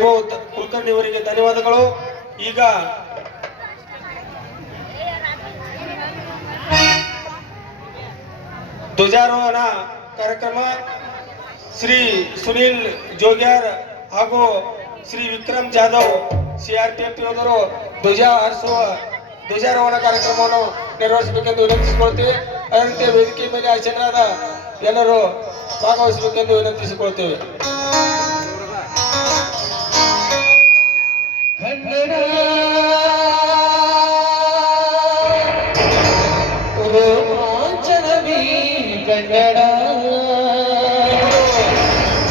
ಕುಲಕರ್ಣಿ ಅವರಿಗೆ ಧನ್ಯವಾದಗಳು. ಈಗ ಧ್ವಜಾರೋಹಣ ಕಾರ್ಯಕ್ರಮ ಶ್ರೀ ಸುನೀಲ್ ಜೋಗ್ಯಾರ್ ಹಾಗೂ ಶ್ರೀ ವಿಕ್ರಮ್ ಜಾಧವ್ ಸಿಆರ್ಪಿಎಫ್ ಯೋಧರು ಧ್ವಜಾರೋಹಣ ಕಾರ್ಯಕ್ರಮವನ್ನು ನೆರವೇರಿಸಬೇಕೆಂದು ವಿನಂತಿಸಿಕೊಳ್ತೇವೆ. ಅದರಂತೆ ವೇದಿಕೆ ಮೇಲೆ ಆಸೀನರಾದ ಎಲ್ಲರೂ ಭಾಗವಹಿಸಬೇಕೆಂದು ವಿನಂತಿಸಿಕೊಳ್ತೇವೆ.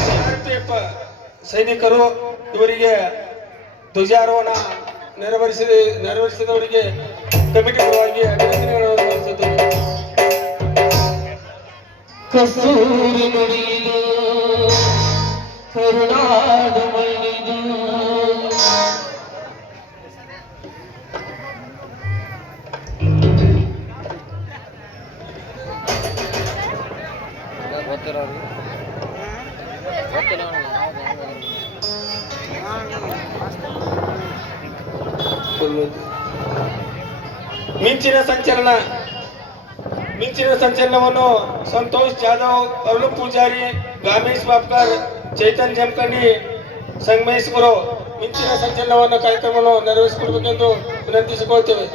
ಸಿಆರ್ಪಿಎಫ್ ಸೈನಿಕರು ಇವರಿಗೆ ಧ್ವಜಾರೋಹಣ ನೆರವೇರಿಸಿದವರಿಗೆ ಕಮಿಟಿ ಪರವಾಗಿ ಅಭಿನಂದನೆಗಳನ್ನು ಸಲ್ಲಿಸುತ್ತೇವೆ. ಕಸ್ತೂರಿ ನುಡಿದು ಕರುನಾಡು ಮೈದು ಮಿಂಚಿನ ಸಂಚಲನವನ್ನು ಸಂತೋಷ್ ಜಾಧವ್, ಅರುಣ್ ಪೂಜಾರಿ, ಗಾಮೇಶ್ ಬಾಪ್ಕರ್, ಚೈತನ್ ಜಮಖಂಡಿ ಸಂಗಮೇಶ್ವರು ಮಿಂಚಿನ ಸಂಚಲನವನ್ನು ಕಾರ್ಯಕ್ರಮವನ್ನು ನೆರವೇರಿಸಿಕೊಡಬೇಕೆಂದು ವಿನಂತಿಸಿಕೊಳ್ತೇವೆ.